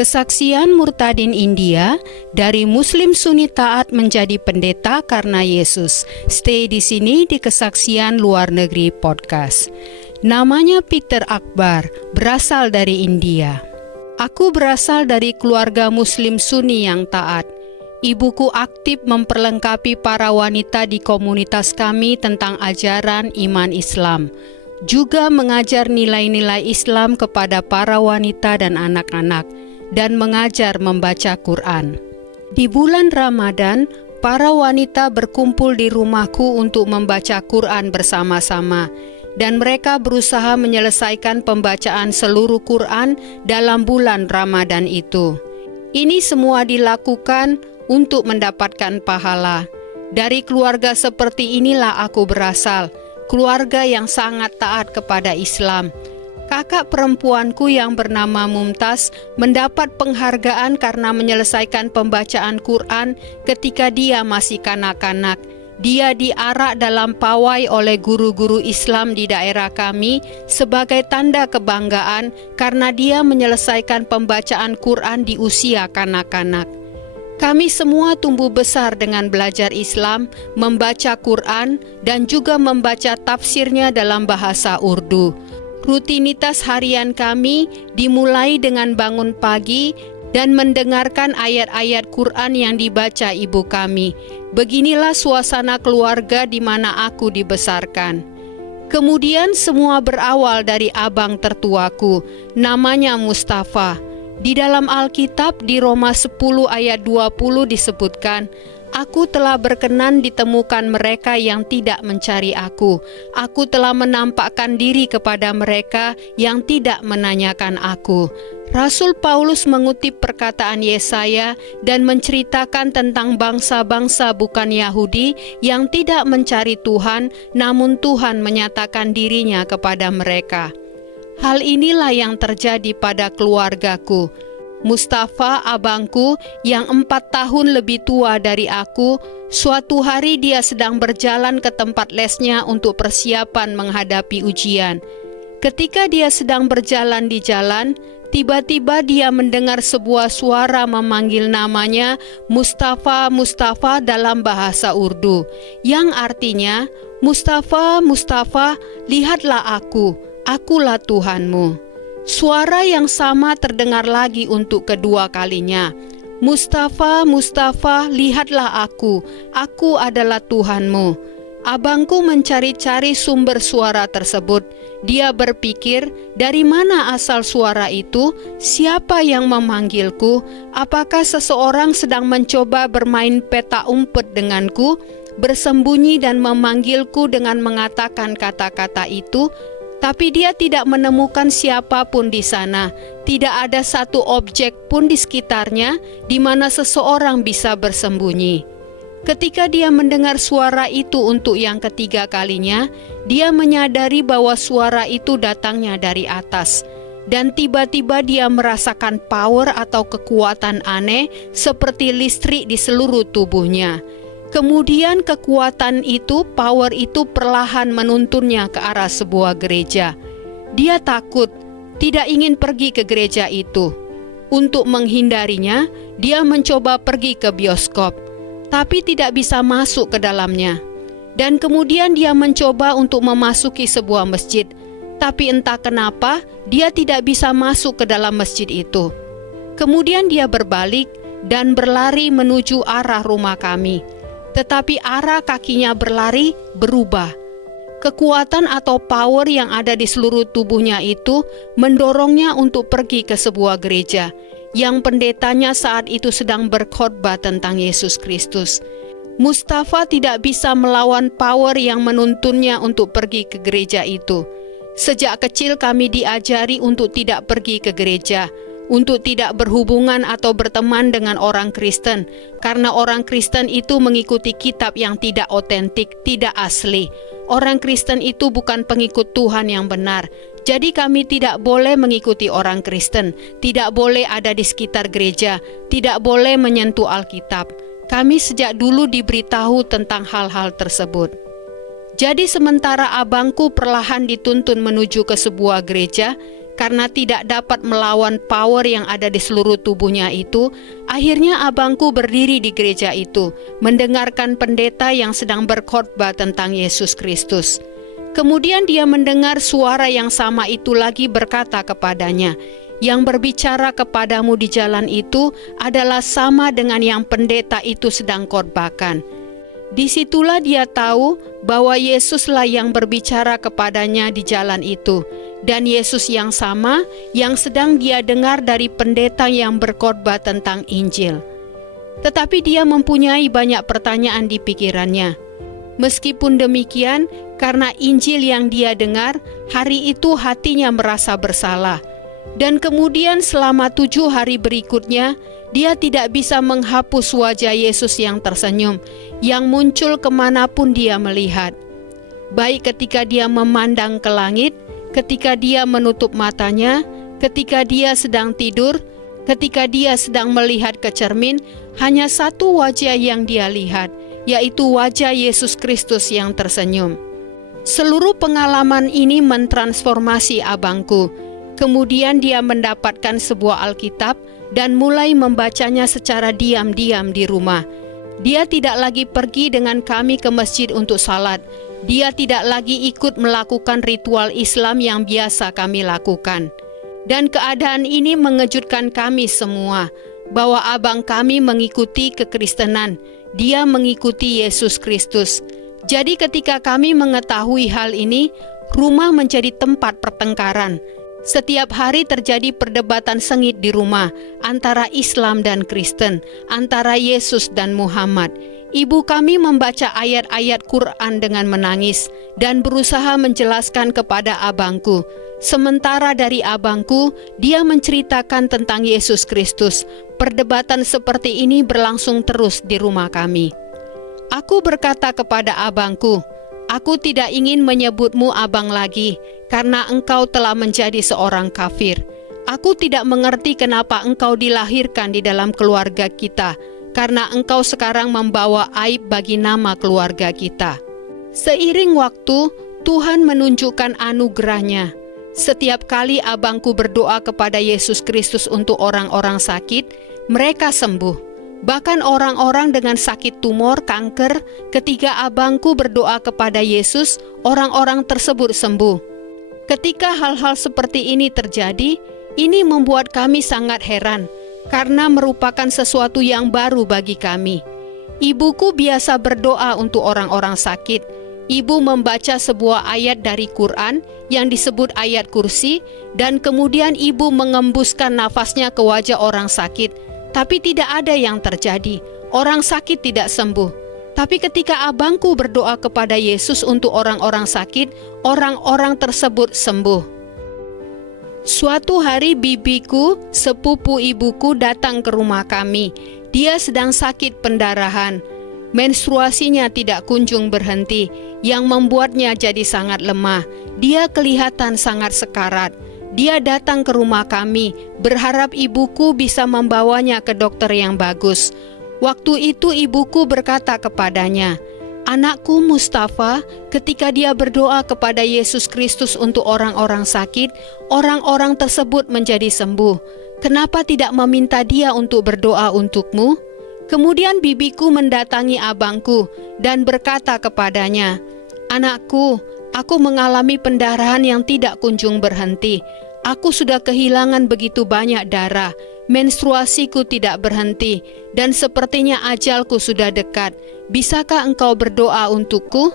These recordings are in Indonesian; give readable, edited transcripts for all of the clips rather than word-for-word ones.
Kesaksian Murtadin India, dari Muslim Sunni taat menjadi pendeta karena Yesus. Stay di sini di Kesaksian Luar Negeri Podcast. Namanya Peter Akbar, berasal dari India. Aku berasal dari keluarga Muslim Sunni yang taat. Ibuku aktif memperlengkapi para wanita di komunitas kami tentang ajaran iman Islam. Juga mengajar nilai-nilai Islam kepada para wanita dan anak-anak, dan mengajar membaca Quran. Di bulan Ramadan, para wanita berkumpul di rumahku untuk membaca Quran bersama-sama, dan mereka berusaha menyelesaikan pembacaan seluruh Quran dalam bulan Ramadan itu. Ini semua dilakukan untuk mendapatkan pahala. Dari keluarga seperti inilah aku berasal, keluarga yang sangat taat kepada Islam. Kakak perempuanku yang bernama Mumtaz mendapat penghargaan karena menyelesaikan pembacaan Quran ketika dia masih kanak-kanak. Dia diarak dalam pawai oleh guru-guru Islam di daerah kami sebagai tanda kebanggaan karena dia menyelesaikan pembacaan Quran di usia kanak-kanak. Kami semua tumbuh besar dengan belajar Islam, membaca Quran, dan juga membaca tafsirnya dalam bahasa Urdu. Rutinitas harian kami dimulai dengan bangun pagi dan mendengarkan ayat-ayat Quran yang dibaca ibu kami. Beginilah suasana keluarga di mana aku dibesarkan. Kemudian semua berawal dari abang tertuaku, namanya Mustafa. Di dalam Alkitab di Roma 10 ayat 20 disebutkan, "Aku telah berkenan ditemukan mereka yang tidak mencari aku. Aku telah menampakkan diri kepada mereka yang tidak menanyakan aku." Rasul Paulus mengutip perkataan Yesaya dan menceritakan tentang bangsa-bangsa bukan Yahudi yang tidak mencari Tuhan, namun Tuhan menyatakan dirinya kepada mereka. Hal inilah yang terjadi pada keluargaku. Mustafa, abangku, yang 4 tahun lebih tua dari aku, suatu hari dia sedang berjalan ke tempat lesnya untuk persiapan menghadapi ujian. Ketika dia sedang berjalan di jalan, tiba-tiba dia mendengar sebuah suara memanggil namanya Mustafa, Mustafa dalam bahasa Urdu, yang artinya, "Mustafa, Mustafa, lihatlah akulah Tuhanmu." Suara yang sama terdengar lagi untuk kedua kalinya. "Mustafa, Mustafa, lihatlah aku adalah Tuhanmu." Abangku mencari-cari sumber suara tersebut. Dia berpikir, dari mana asal suara itu? Siapa yang memanggilku? Apakah seseorang sedang mencoba bermain peta umpet denganku, bersembunyi dan memanggilku dengan mengatakan kata-kata itu? Tapi dia tidak menemukan siapapun di sana. Tidak ada satu objek pun di sekitarnya di mana seseorang bisa bersembunyi. Ketika dia mendengar suara itu untuk yang ketiga kalinya, dia menyadari bahwa suara itu datangnya dari atas. Dan tiba-tiba dia merasakan power atau kekuatan aneh seperti listrik di seluruh tubuhnya. Kemudian kekuatan itu, power itu perlahan menuntunnya ke arah sebuah gereja. Dia takut, tidak ingin pergi ke gereja itu. Untuk menghindarinya, dia mencoba pergi ke bioskop, tapi tidak bisa masuk ke dalamnya. Dan kemudian dia mencoba untuk memasuki sebuah masjid, tapi entah kenapa dia tidak bisa masuk ke dalam masjid itu. Kemudian dia berbalik dan berlari menuju arah rumah kami. Tetapi arah kakinya berlari berubah. Kekuatan atau power yang ada di seluruh tubuhnya itu mendorongnya untuk pergi ke sebuah gereja yang pendetanya saat itu sedang berkhotbah tentang Yesus Kristus. Mustafa tidak bisa melawan power yang menuntunnya untuk pergi ke gereja itu. Sejak kecil kami diajari untuk tidak pergi ke gereja, untuk tidak berhubungan atau berteman dengan orang Kristen, karena orang Kristen itu mengikuti kitab yang tidak otentik, tidak asli. Orang Kristen itu bukan pengikut Tuhan yang benar. Jadi kami tidak boleh mengikuti orang Kristen, tidak boleh ada di sekitar gereja, tidak boleh menyentuh Alkitab. Kami sejak dulu diberitahu tentang hal-hal tersebut. Jadi sementara abangku perlahan dituntun menuju ke sebuah gereja, karena tidak dapat melawan power yang ada di seluruh tubuhnya itu, akhirnya abangku berdiri di gereja itu, mendengarkan pendeta yang sedang berkhotbah tentang Yesus Kristus. Kemudian dia mendengar suara yang sama itu lagi berkata kepadanya, "Yang berbicara kepadamu di jalan itu adalah sama dengan yang pendeta itu sedang khotbahkan." Disitulah dia tahu bahwa Yesuslah yang berbicara kepadanya di jalan itu, dan Yesus yang sama yang sedang dia dengar dari pendeta yang berkhotbah tentang Injil. Tetapi dia mempunyai banyak pertanyaan di pikirannya. Meskipun demikian, karena Injil yang dia dengar, hari itu hatinya merasa bersalah. Dan kemudian selama 7 hari berikutnya, dia tidak bisa menghapus wajah Yesus yang tersenyum, yang muncul kemanapun dia melihat. Baik ketika dia memandang ke langit, ketika dia menutup matanya, ketika dia sedang tidur, ketika dia sedang melihat ke cermin, hanya satu wajah yang dia lihat, yaitu wajah Yesus Kristus yang tersenyum. Seluruh pengalaman ini mentransformasi abangku. Kemudian dia mendapatkan sebuah Alkitab dan mulai membacanya secara diam-diam di rumah. Dia tidak lagi pergi dengan kami ke masjid untuk salat. Dia tidak lagi ikut melakukan ritual Islam yang biasa kami lakukan. Dan keadaan ini mengejutkan kami semua, bahwa abang kami mengikuti kekristenan. Dia mengikuti Yesus Kristus. Jadi ketika kami mengetahui hal ini, rumah menjadi tempat pertengkaran. Setiap hari terjadi perdebatan sengit di rumah antara Islam dan Kristen, antara Yesus dan Muhammad. Ibu kami membaca ayat-ayat Quran dengan menangis dan berusaha menjelaskan kepada abangku. Sementara dari abangku, dia menceritakan tentang Yesus Kristus. Perdebatan seperti ini berlangsung terus di rumah kami. Aku berkata kepada abangku, "Aku tidak ingin menyebutmu abang lagi, karena engkau telah menjadi seorang kafir. Aku tidak mengerti kenapa engkau dilahirkan di dalam keluarga kita, karena engkau sekarang membawa aib bagi nama keluarga kita." Seiring waktu, Tuhan menunjukkan anugerah-Nya. Setiap kali abangku berdoa kepada Yesus Kristus untuk orang-orang sakit, mereka sembuh. Bahkan orang-orang dengan sakit tumor, kanker, ketika abangku berdoa kepada Yesus, orang-orang tersebut sembuh. Ketika hal-hal seperti ini terjadi, ini membuat kami sangat heran, karena merupakan sesuatu yang baru bagi kami. Ibuku biasa berdoa untuk orang-orang sakit. Ibu membaca sebuah ayat dari Quran yang disebut ayat kursi, dan kemudian ibu mengembuskan nafasnya ke wajah orang sakit. Tapi tidak ada yang terjadi, orang sakit tidak sembuh. Tapi ketika abangku berdoa kepada Yesus untuk orang-orang sakit, orang-orang tersebut sembuh. Suatu hari bibiku, sepupu ibuku, datang ke rumah kami. Dia sedang sakit pendarahan. Menstruasinya tidak kunjung berhenti, yang membuatnya jadi sangat lemah. Dia kelihatan sangat sekarat. Dia datang ke rumah kami, berharap ibuku bisa membawanya ke dokter yang bagus. Waktu itu ibuku berkata kepadanya, "Anakku Mustafa, ketika dia berdoa kepada Yesus Kristus untuk orang-orang sakit, orang-orang tersebut menjadi sembuh. Kenapa tidak meminta dia untuk berdoa untukmu?" Kemudian bibiku mendatangi abangku dan berkata kepadanya, "Anakku, aku mengalami pendarahan yang tidak kunjung berhenti. Aku sudah kehilangan begitu banyak darah. Menstruasiku tidak berhenti, dan sepertinya ajalku sudah dekat. Bisakah engkau berdoa untukku?"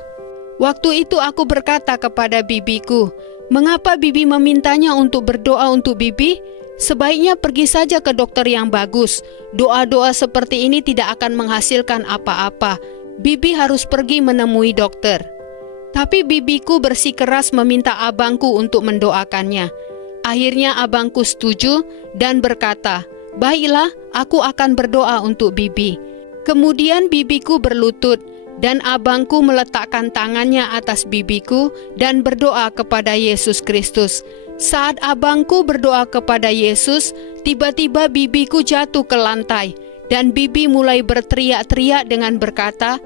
Waktu itu aku berkata kepada bibiku, "Mengapa bibi memintanya untuk berdoa untuk bibi? Sebaiknya pergi saja ke dokter yang bagus. Doa-doa seperti ini tidak akan menghasilkan apa-apa. Bibi harus pergi menemui dokter." Tapi bibiku bersikeras meminta abangku untuk mendoakannya. Akhirnya abangku setuju dan berkata, "Baiklah, aku akan berdoa untuk bibi." Kemudian bibiku berlutut dan abangku meletakkan tangannya atas bibiku dan berdoa kepada Yesus Kristus. Saat abangku berdoa kepada Yesus, tiba-tiba bibiku jatuh ke lantai dan bibi mulai berteriak-teriak dengan berkata,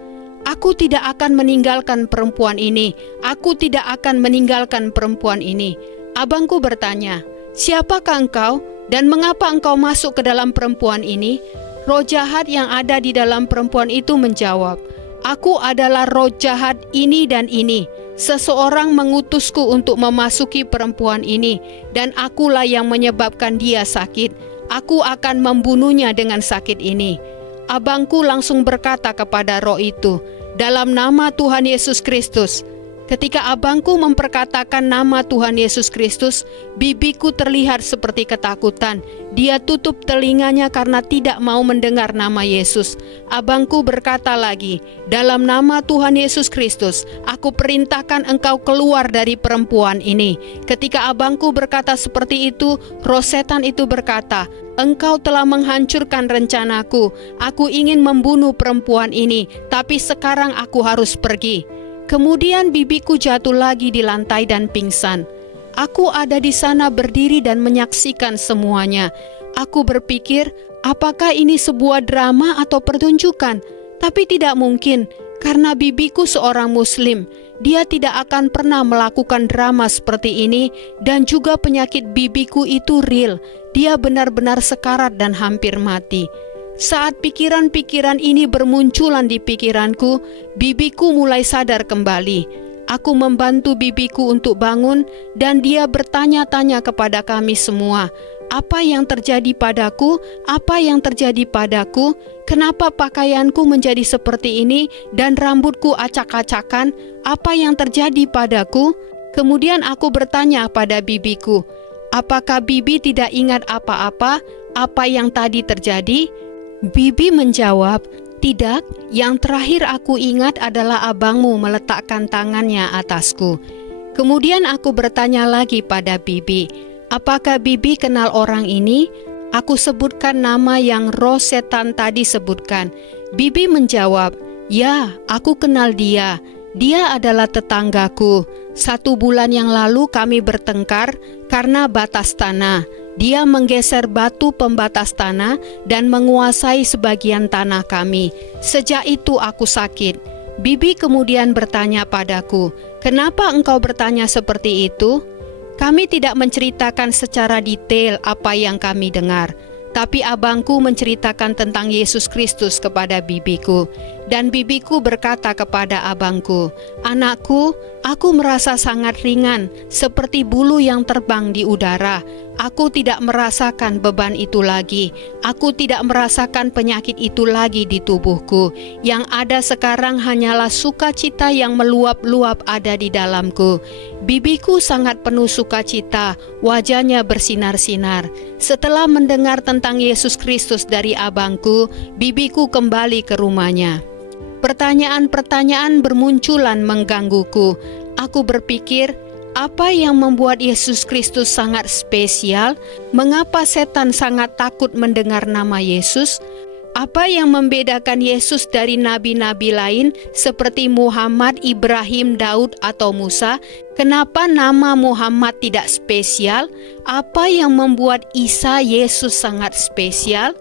"Aku tidak akan meninggalkan perempuan ini. Aku tidak akan meninggalkan perempuan ini." Abangku bertanya, "Siapakah engkau dan mengapa engkau masuk ke dalam perempuan ini?" Roh jahat yang ada di dalam perempuan itu menjawab, "Aku adalah roh jahat ini dan ini. Seseorang mengutusku untuk memasuki perempuan ini, dan akulah yang menyebabkan dia sakit. Aku akan membunuhnya dengan sakit ini." Abangku langsung berkata kepada roh itu, "Dalam nama Tuhan Yesus Kristus." Ketika abangku memperkatakan nama Tuhan Yesus Kristus, bibiku terlihat seperti ketakutan. Dia tutup telinganya karena tidak mau mendengar nama Yesus. Abangku berkata lagi, "Dalam nama Tuhan Yesus Kristus, aku perintahkan engkau keluar dari perempuan ini." Ketika abangku berkata seperti itu, roh setan itu berkata, "Engkau telah menghancurkan rencanaku. Aku ingin membunuh perempuan ini, tapi sekarang aku harus pergi." Kemudian bibiku jatuh lagi di lantai dan pingsan. Aku ada di sana berdiri dan menyaksikan semuanya. Aku berpikir, apakah ini sebuah drama atau pertunjukan? Tapi tidak mungkin, karena bibiku seorang Muslim. Dia tidak akan pernah melakukan drama seperti ini, dan juga penyakit bibiku itu real. Dia benar-benar sekarat dan hampir mati. Saat pikiran-pikiran ini bermunculan di pikiranku, bibiku mulai sadar kembali. Aku membantu bibiku untuk bangun, dan dia bertanya-tanya kepada kami semua, "Apa yang terjadi padaku? Apa yang terjadi padaku? Kenapa pakaianku menjadi seperti ini dan rambutku acak-acakan? Apa yang terjadi padaku?" Kemudian aku bertanya pada bibiku, "Apakah bibi tidak ingat apa-apa? Apa yang tadi terjadi?" Bibi menjawab, "Tidak, yang terakhir aku ingat adalah abangmu meletakkan tangannya atasku." Kemudian aku bertanya lagi pada bibi, "Apakah bibi kenal orang ini?" Aku sebutkan nama yang roh setan tadi sebutkan. Bibi menjawab, "Ya, aku kenal dia. Dia adalah tetanggaku. 1 bulan yang lalu kami bertengkar karena batas tanah. Dia menggeser batu pembatas tanah dan menguasai sebagian tanah kami. Sejak itu aku sakit." Bibi kemudian bertanya padaku, "Kenapa engkau bertanya seperti itu?" Kami tidak menceritakan secara detail apa yang kami dengar. Tapi abangku menceritakan tentang Yesus Kristus kepada bibiku. Dan bibiku berkata kepada abangku, "Anakku, aku merasa sangat ringan, seperti bulu yang terbang di udara. Aku tidak merasakan beban itu lagi. Aku tidak merasakan penyakit itu lagi di tubuhku. Yang ada sekarang hanyalah sukacita yang meluap-luap ada di dalamku." Bibiku sangat penuh sukacita, wajahnya bersinar-sinar. Setelah mendengar tentang Yesus Kristus dari abangku, bibiku kembali ke rumahnya. Pertanyaan-pertanyaan bermunculan menggangguku. Aku berpikir, apa yang membuat Yesus Kristus sangat spesial? Mengapa setan sangat takut mendengar nama Yesus? Apa yang membedakan Yesus dari nabi-nabi lain seperti Muhammad, Ibrahim, Daud, atau Musa? Kenapa nama Muhammad tidak spesial? Apa yang membuat Isa Yesus sangat spesial?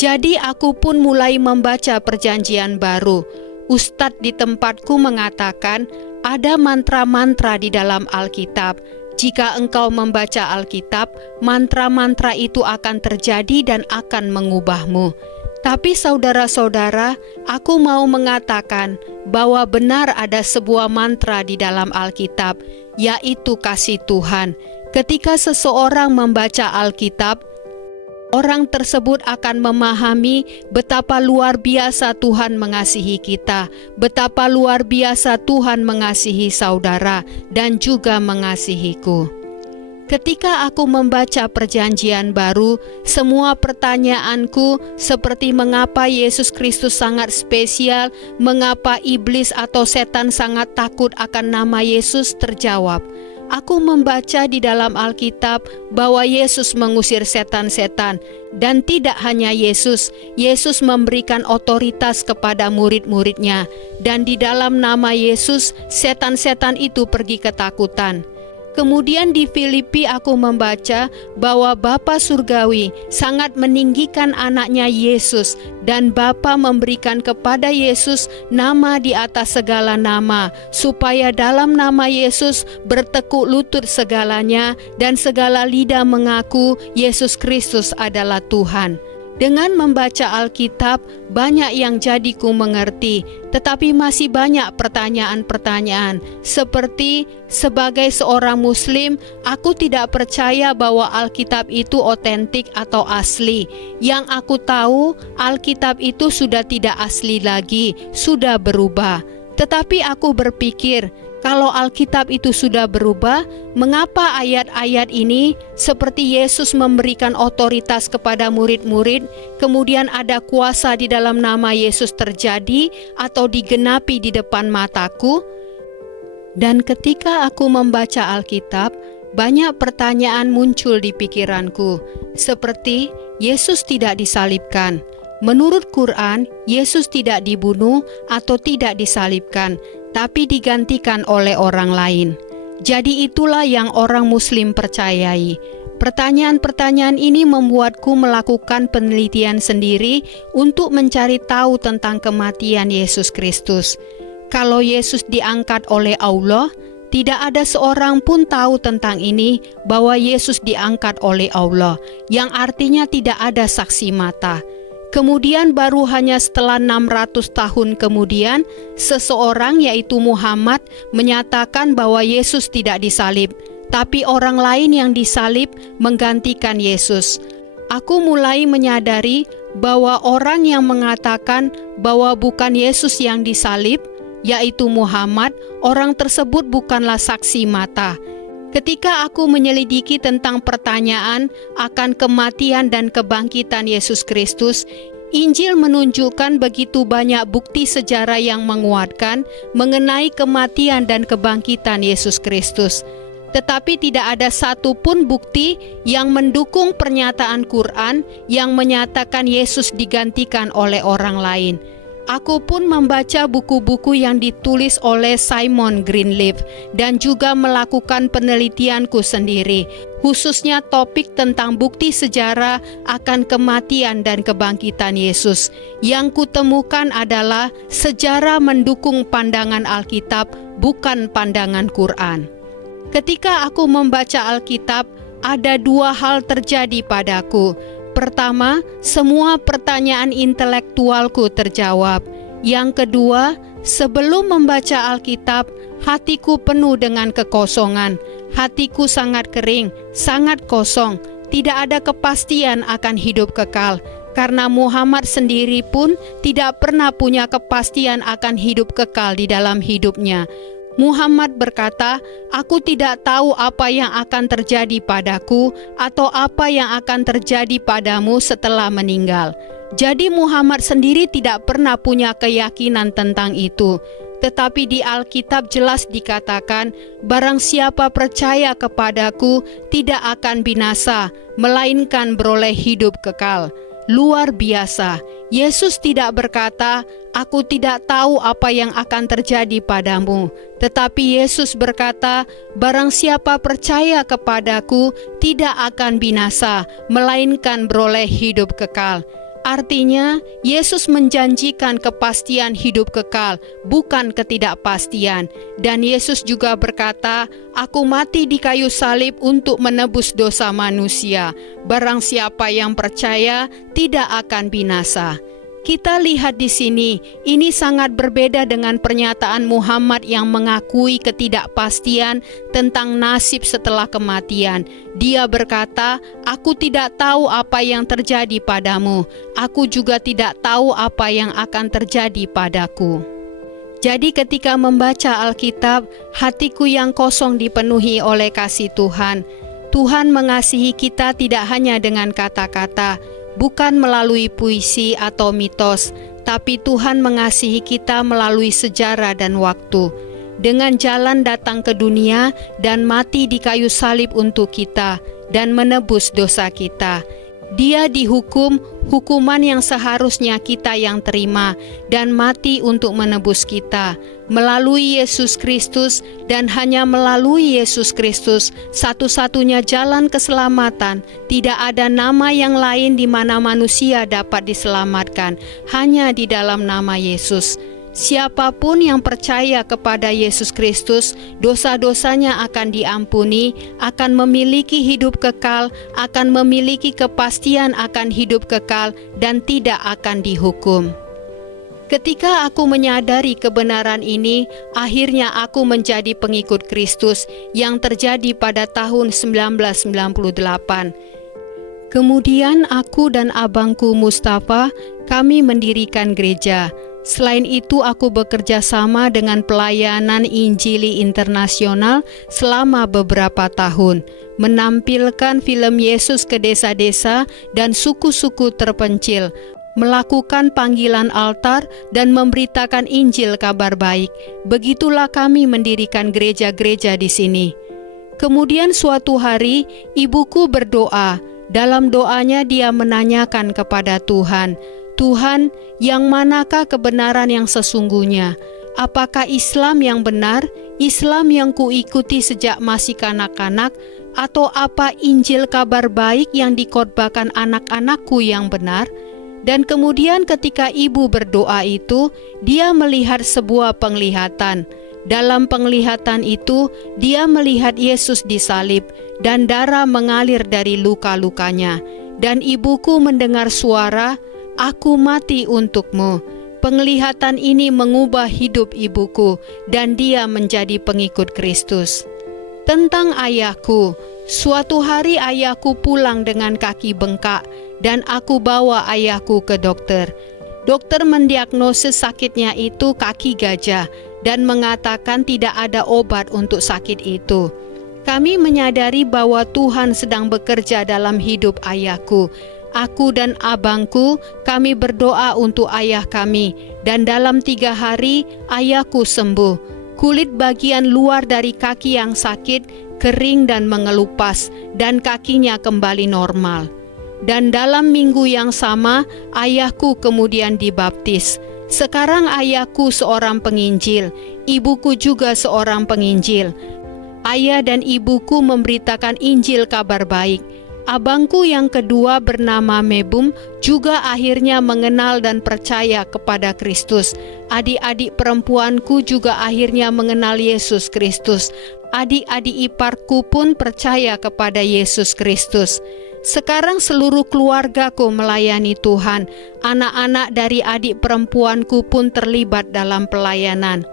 Jadi aku pun mulai membaca Perjanjian Baru. Ustadz di tempatku mengatakan ada mantra-mantra di dalam Alkitab. Jika engkau membaca Alkitab, mantra-mantra itu akan terjadi dan akan mengubahmu. Tapi saudara-saudara, aku mau mengatakan bahwa benar ada sebuah mantra di dalam Alkitab, yaitu kasih Tuhan. Ketika seseorang membaca Alkitab, orang tersebut akan memahami betapa luar biasa Tuhan mengasihi kita, betapa luar biasa Tuhan mengasihi saudara dan juga mengasihiku. Ketika aku membaca Perjanjian Baru, semua pertanyaanku seperti mengapa Yesus Kristus sangat spesial, mengapa iblis atau setan sangat takut akan nama Yesus terjawab. Aku membaca di dalam Alkitab bahwa Yesus mengusir setan-setan, dan tidak hanya Yesus memberikan otoritas kepada murid-muridnya, dan di dalam nama Yesus, setan-setan itu pergi ketakutan. Kemudian di Filipi aku membaca bahwa Bapa Surgawi sangat meninggikan anaknya Yesus, dan Bapa memberikan kepada Yesus nama di atas segala nama, supaya dalam nama Yesus bertekuk lutut segalanya dan segala lidah mengaku Yesus Kristus adalah Tuhan. Dengan membaca Alkitab, banyak yang jadi ku mengerti, tetapi masih banyak pertanyaan-pertanyaan. Seperti, sebagai seorang Muslim, aku tidak percaya bahwa Alkitab itu otentik atau asli. Yang aku tahu, Alkitab itu sudah tidak asli lagi, sudah berubah. Tetapi aku berpikir, kalau Alkitab itu sudah berubah, mengapa ayat-ayat ini seperti Yesus memberikan otoritas kepada murid-murid, kemudian ada kuasa di dalam nama Yesus terjadi atau digenapi di depan mataku? Dan ketika aku membaca Alkitab, banyak pertanyaan muncul di pikiranku, seperti Yesus tidak disalibkan. Menurut Quran, Yesus tidak dibunuh atau tidak disalibkan, tapi digantikan oleh orang lain. Jadi itulah yang orang Muslim percayai. Pertanyaan-pertanyaan ini membuatku melakukan penelitian sendiri untuk mencari tahu tentang kematian Yesus Kristus. Kalau Yesus diangkat oleh Allah, tidak ada seorang pun tahu tentang ini, bahwa Yesus diangkat oleh Allah, yang artinya tidak ada saksi mata. Kemudian baru hanya setelah 600 tahun kemudian, seseorang yaitu Muhammad menyatakan bahwa Yesus tidak disalib, tapi orang lain yang disalib menggantikan Yesus. Aku mulai menyadari bahwa orang yang mengatakan bahwa bukan Yesus yang disalib, yaitu Muhammad, orang tersebut bukanlah saksi mata. Ketika aku menyelidiki tentang pertanyaan akan kematian dan kebangkitan Yesus Kristus, Injil menunjukkan begitu banyak bukti sejarah yang menguatkan mengenai kematian dan kebangkitan Yesus Kristus. Tetapi tidak ada satupun bukti yang mendukung pernyataan Quran yang menyatakan Yesus digantikan oleh orang lain. Aku pun membaca buku-buku yang ditulis oleh Simon Greenleaf dan juga melakukan penelitianku sendiri, khususnya topik tentang bukti sejarah akan kematian dan kebangkitan Yesus. Yang kutemukan adalah sejarah mendukung pandangan Alkitab, bukan pandangan Quran. Ketika aku membaca Alkitab, ada dua hal terjadi padaku. Pertama, semua pertanyaan intelektualku terjawab. Yang kedua, sebelum membaca Alkitab, hatiku penuh dengan kekosongan. Hatiku sangat kering, sangat kosong. Tidak ada kepastian akan hidup kekal. Karena Muhammad sendiri pun tidak pernah punya kepastian akan hidup kekal di dalam hidupnya. Muhammad berkata, "Aku tidak tahu apa yang akan terjadi padaku atau apa yang akan terjadi padamu setelah meninggal." Jadi Muhammad sendiri tidak pernah punya keyakinan tentang itu. Tetapi di Alkitab jelas dikatakan, barang siapa percaya kepadaku tidak akan binasa, melainkan beroleh hidup kekal. Luar biasa. Yesus tidak berkata, "Aku tidak tahu apa yang akan terjadi padamu." Tetapi Yesus berkata, "Barang siapa percaya kepadaku tidak akan binasa, melainkan beroleh hidup kekal." Artinya, Yesus menjanjikan kepastian hidup kekal, bukan ketidakpastian. Dan Yesus juga berkata, "Aku mati di kayu salib untuk menebus dosa manusia. Barang siapa yang percaya tidak akan binasa." Kita lihat di sini, ini sangat berbeda dengan pernyataan Muhammad yang mengakui ketidakpastian tentang nasib setelah kematian. Dia berkata, "Aku tidak tahu apa yang terjadi padamu. Aku juga tidak tahu apa yang akan terjadi padaku." Jadi ketika membaca Alkitab, hatiku yang kosong dipenuhi oleh kasih Tuhan. Tuhan mengasihi kita tidak hanya dengan kata-kata, bukan melalui puisi atau mitos, tapi Tuhan mengasihi kita melalui sejarah dan waktu. Dengan jalan datang ke dunia dan mati di kayu salib untuk kita dan menebus dosa kita. Dia dihukum hukuman yang seharusnya kita yang terima dan mati untuk menebus kita melalui Yesus Kristus, dan hanya melalui Yesus Kristus satu-satunya jalan keselamatan. Tidak ada nama yang lain di mana manusia dapat diselamatkan, hanya di dalam nama Yesus. Siapapun yang percaya kepada Yesus Kristus, dosa-dosanya akan diampuni, akan memiliki hidup kekal, akan memiliki kepastian akan hidup kekal, dan tidak akan dihukum. Ketika aku menyadari kebenaran ini, akhirnya aku menjadi pengikut Kristus yang terjadi pada tahun 1998. Kemudian aku dan abangku Mustafa, kami mendirikan gereja. Selain itu, aku bekerja sama dengan pelayanan Injili Internasional selama beberapa tahun, menampilkan film Yesus ke desa-desa dan suku-suku terpencil, melakukan panggilan altar, dan memberitakan Injil kabar baik. Begitulah kami mendirikan gereja-gereja di sini. Kemudian suatu hari, ibuku berdoa. Dalam doanya dia menanyakan kepada Tuhan, "Tuhan, yang manakah kebenaran yang sesungguhnya? Apakah Islam yang benar, Islam yang kuikuti sejak masih kanak-kanak, atau apa Injil kabar baik yang dikhotbahkan anak-anakku yang benar?" Dan kemudian ketika ibu berdoa itu, dia melihat sebuah penglihatan. Dalam penglihatan itu, dia melihat Yesus disalib dan darah mengalir dari luka-lukanya. Dan ibuku mendengar suara, "Aku mati untukmu." Penglihatan ini mengubah hidup ibuku dan dia menjadi pengikut Kristus. Tentang ayahku, suatu hari ayahku pulang dengan kaki bengkak dan aku bawa ayahku ke dokter. Dokter mendiagnosis sakitnya itu kaki gajah dan mengatakan tidak ada obat untuk sakit itu. Kami menyadari bahwa Tuhan sedang bekerja dalam hidup ayahku. Aku dan abangku, kami berdoa untuk ayah kami, dan dalam 3 hari ayahku sembuh. Kulit bagian luar dari kaki yang sakit kering dan mengelupas, dan kakinya kembali normal. Dan dalam minggu yang sama, ayahku kemudian dibaptis. Sekarang ayahku seorang penginjil, ibuku juga seorang penginjil. Ayah dan ibuku memberitakan Injil kabar baik. Abangku yang kedua bernama Mebum juga akhirnya mengenal dan percaya kepada Kristus. Adik-adik perempuanku juga akhirnya mengenal Yesus Kristus. Adik-adik iparku pun percaya kepada Yesus Kristus. Sekarang seluruh keluargaku melayani Tuhan. Anak-anak dari adik perempuanku pun terlibat dalam pelayanan.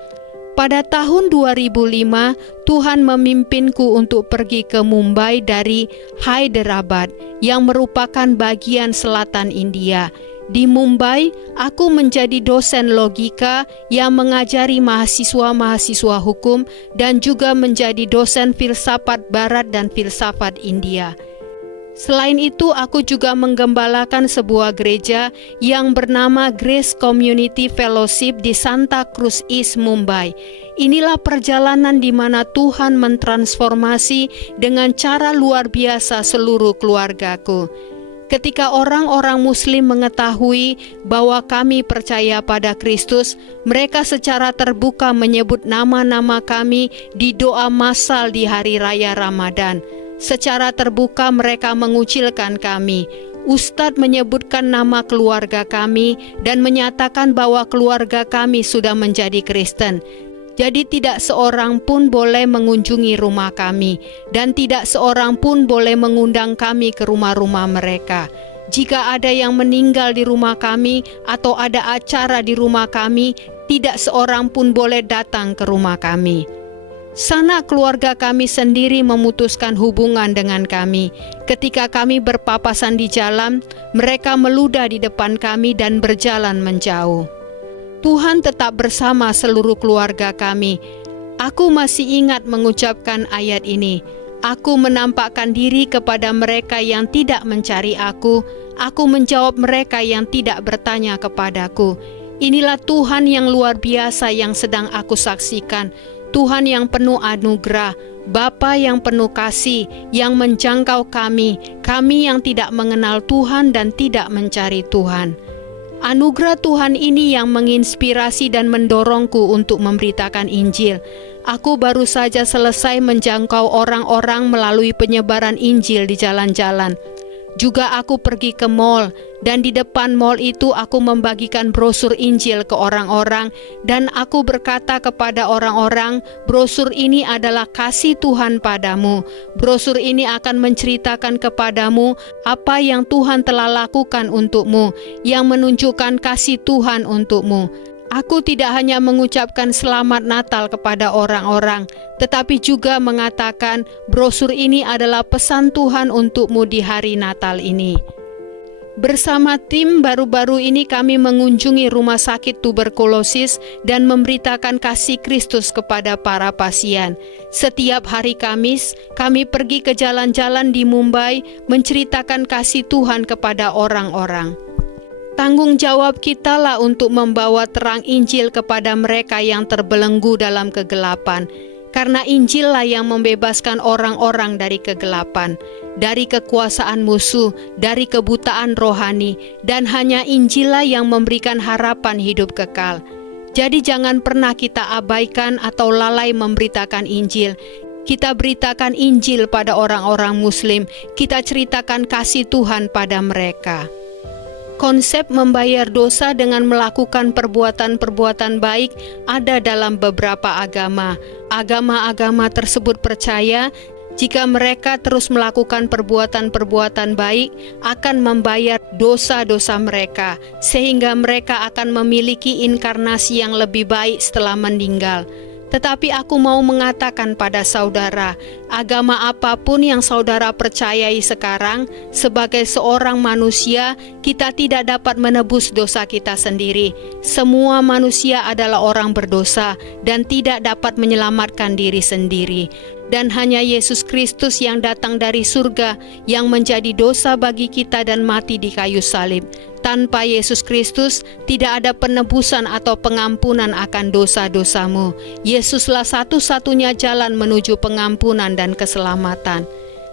Pada tahun 2005, Tuhan memimpinku untuk pergi ke Mumbai dari Hyderabad yang merupakan bagian selatan India. Di Mumbai, aku menjadi dosen logika yang mengajari mahasiswa-mahasiswa hukum dan juga menjadi dosen filsafat barat dan filsafat India. Selain itu, aku juga menggembalakan sebuah gereja yang bernama Grace Community Fellowship di Santa Cruz East, Mumbai. Inilah perjalanan di mana Tuhan mentransformasi dengan cara luar biasa seluruh keluargaku. Ketika orang-orang Muslim mengetahui bahwa kami percaya pada Kristus, mereka secara terbuka menyebut nama-nama kami di doa massal di hari raya Ramadan. Secara terbuka mereka mengucilkan kami. Ustadz menyebutkan nama keluarga kami dan menyatakan bahwa keluarga kami sudah menjadi Kristen. Jadi tidak seorang pun boleh mengunjungi rumah kami dan tidak seorang pun boleh mengundang kami ke rumah-rumah mereka. Jika ada yang meninggal di rumah kami atau ada acara di rumah kami, tidak seorang pun boleh datang ke rumah kami. Sanak keluarga kami sendiri memutuskan hubungan dengan kami. Ketika kami berpapasan di jalan, mereka meludah di depan kami dan berjalan menjauh. Tuhan tetap bersama seluruh keluarga kami. Aku masih ingat mengucapkan ayat ini. Aku menampakkan diri kepada mereka yang tidak mencari aku. Aku menjawab mereka yang tidak bertanya kepadaku. Inilah Tuhan yang luar biasa yang sedang aku saksikan. Tuhan yang penuh anugerah, Bapa yang penuh kasih, yang menjangkau kami yang tidak mengenal Tuhan dan tidak mencari Tuhan. Anugerah Tuhan ini yang menginspirasi dan mendorongku untuk memberitakan Injil. Aku baru saja selesai menjangkau orang-orang melalui penyebaran Injil di jalan-jalan. Juga aku pergi ke mall, dan di depan mall itu aku membagikan brosur Injil ke orang-orang, dan aku berkata kepada orang-orang, brosur ini adalah kasih Tuhan padamu. Brosur ini akan menceritakan kepadamu apa yang Tuhan telah lakukan untukmu, yang menunjukkan kasih Tuhan untukmu. Aku tidak hanya mengucapkan selamat Natal kepada orang-orang, tetapi juga mengatakan brosur ini adalah pesan Tuhan untukmu di hari Natal ini. Bersama tim baru-baru ini kami mengunjungi rumah sakit tuberkulosis dan memberitakan kasih Kristus kepada para pasien. Setiap hari Kamis, kami pergi ke jalan-jalan di Mumbai menceritakan kasih Tuhan kepada orang-orang. Tanggung jawab kitalah untuk membawa terang Injil kepada mereka yang terbelenggu dalam kegelapan. Karena Injillah yang membebaskan orang-orang dari kegelapan, dari kekuasaan musuh, dari kebutaan rohani, dan hanya Injillah yang memberikan harapan hidup kekal. Jadi jangan pernah kita abaikan atau lalai memberitakan Injil. Kita beritakan Injil pada orang-orang Muslim, kita ceritakan kasih Tuhan pada mereka. Konsep membayar dosa dengan melakukan perbuatan-perbuatan baik ada dalam beberapa agama. Agama-agama tersebut percaya jika mereka terus melakukan perbuatan-perbuatan baik akan membayar dosa-dosa mereka, sehingga mereka akan memiliki inkarnasi yang lebih baik setelah meninggal. Tetapi aku mau mengatakan pada saudara, agama apapun yang saudara percayai sekarang, sebagai seorang manusia, kita tidak dapat menebus dosa kita sendiri. Semua manusia adalah orang berdosa dan tidak dapat menyelamatkan diri sendiri. Dan hanya Yesus Kristus yang datang dari surga yang menjadi dosa bagi kita dan mati di kayu salib. Tanpa Yesus Kristus tidak ada penebusan atau pengampunan akan dosa-dosamu. Yesuslah satu-satunya jalan menuju pengampunan dan keselamatan.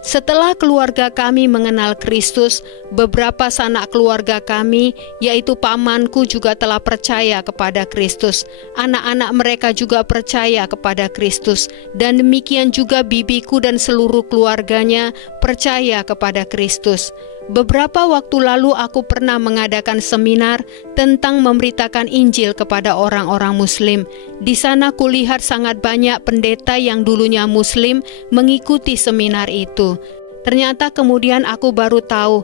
Setelah keluarga kami mengenal Kristus, beberapa sanak keluarga kami, yaitu pamanku juga telah percaya kepada Kristus. Anak-anak mereka juga percaya kepada Kristus, dan demikian juga bibiku dan seluruh keluarganya percaya kepada Kristus. Beberapa waktu lalu aku pernah mengadakan seminar tentang memberitakan Injil kepada orang-orang Muslim. Di sana kulihat sangat banyak pendeta yang dulunya Muslim mengikuti seminar itu. Ternyata kemudian aku baru tahu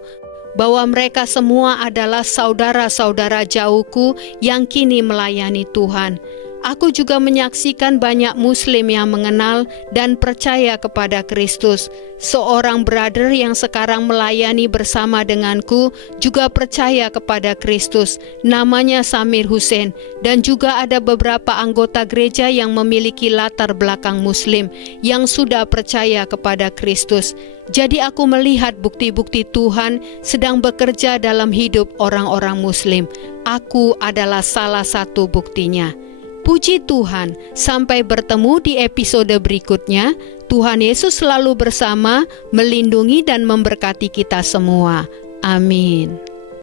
bahwa mereka semua adalah saudara-saudara jauhku yang kini melayani Tuhan. Aku juga menyaksikan banyak Muslim yang mengenal dan percaya kepada Kristus. Seorang brother yang sekarang melayani bersama denganku juga percaya kepada Kristus. Namanya Samir Hussein, dan juga ada beberapa anggota gereja yang memiliki latar belakang Muslim yang sudah percaya kepada Kristus. Jadi aku melihat bukti-bukti Tuhan sedang bekerja dalam hidup orang-orang Muslim. Aku adalah salah satu buktinya. Puji Tuhan, sampai bertemu di episode berikutnya. Tuhan Yesus selalu bersama, melindungi dan memberkati kita semua. Amin.